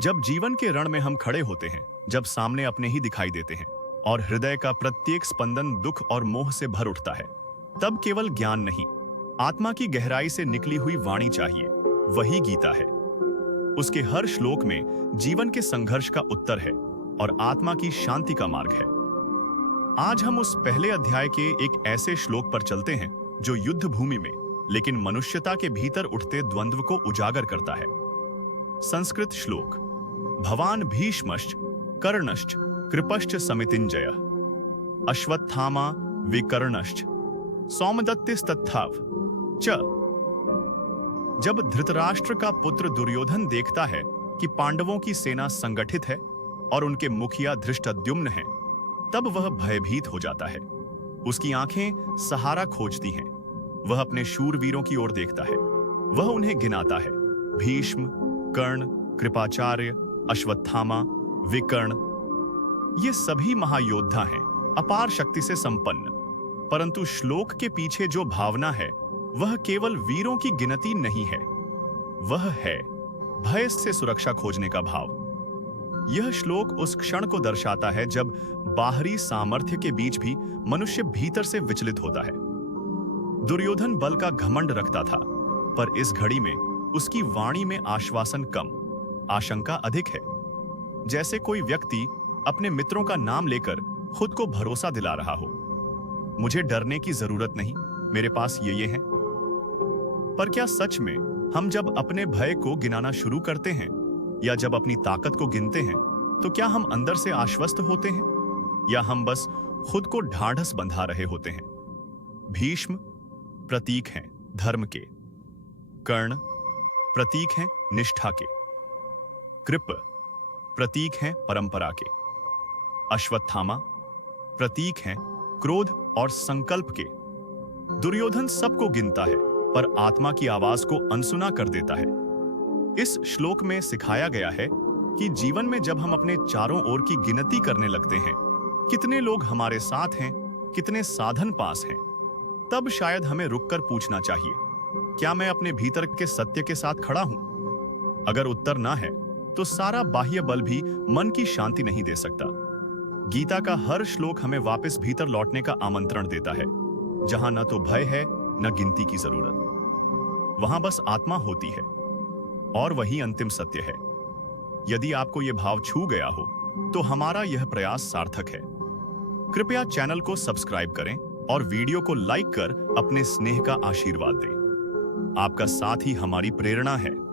जब जीवन के रण में हम खड़े होते हैं, जब सामने अपने ही दिखाई देते हैं और हृदय का प्रत्येक स्पंदन दुख और मोह से भर उठता है, तब केवल ज्ञान नहीं, आत्मा की गहराई से निकली हुई वाणी चाहिए। वही गीता है। उसके हर श्लोक में जीवन के संघर्ष का उत्तर है और आत्मा की शांति का मार्ग है। आज हम उस पहले अध्याय के एक ऐसे श्लोक पर चलते हैं जो युद्ध भूमि में लेकिन मनुष्यता के भीतर उठते द्वंद्व को उजागर करता है। संस्कृत श्लोक। भवान भीष्मश्च कर्णश्च कृपश्च समितिञ्जयः अश्वत्थामा विकर्णश्च सौमदत्तिस्तथाव च। जब धृतराष्ट्र का पुत्र दुर्योधन देखता है कि पांडवों की सेना संगठित है और उनके मुखिया धृष्टद्युम्न हैं, तब वह भयभीत हो जाता है। उसकी आंखें सहारा खोजती हैं। वह अपने शूरवीरों की ओर देखता है। वह उन्हें गिनाता है। भीष्म, कर्ण, कृपाचार्य, अश्वत्थामा, विकर्ण, ये सभी महायोद्धा हैं, अपार शक्ति से संपन्न। परंतु श्लोक के पीछे जो भावना है वह केवल वीरों की गिनती नहीं है, वह है भय से सुरक्षा खोजने का भाव। यह श्लोक उस क्षण को दर्शाता है जब बाहरी सामर्थ्य के बीच भी मनुष्य भीतर से विचलित होता है। दुर्योधन बल का घमंड रखता था, पर इस घड़ी में उसकी वाणी में आश्वासन कम, आशंका अधिक है। जैसे कोई व्यक्ति अपने मित्रों का नाम लेकर खुद को भरोसा दिला रहा हो, मुझे डरने की जरूरत नहीं, मेरे पास ये हैं। पर क्या सच में हम जब अपने भय को गिनाना शुरू करते हैं या जब अपनी ताकत को गिनते हैं, तो क्या हम अंदर से आश्वस्त होते हैं या हम बस खुद को ढाढ़स बंधा रहे होते हैं? भीष्म प्रतीक हैं धर्म के, कर्ण प्रतीक हैं निष्ठा के, कृप प्रतीक हैं परंपरा के, अश्वत्थामा प्रतीक हैं क्रोध और संकल्प के। दुर्योधन सबको गिनता है पर आत्मा की आवाज को अनसुना कर देता है। इस श्लोक में सिखाया गया है कि जीवन में जब हम अपने चारों ओर की गिनती करने लगते हैं, कितने लोग हमारे साथ हैं, कितने साधन पास हैं, तब शायद हमें रुककर पूछना चाहिए, क्या मैं अपने भीतर के सत्य के साथ खड़ा हूं? अगर उत्तर ना है तो सारा बाह्य बल भी मन की शांति नहीं दे सकता। गीता का हर श्लोक हमें वापस भीतर लौटने का आमंत्रण देता है, जहां न तो भय है न गिनती की जरूरत। वहां बस आत्मा होती है और वही अंतिम सत्य है। यदि आपको यह भाव छू गया हो तो हमारा यह प्रयास सार्थक है। कृपया चैनल को सब्सक्राइब करें और वीडियो को लाइक कर अपने स्नेह का आशीर्वाद दें। आपका साथ ही हमारी प्रेरणा है।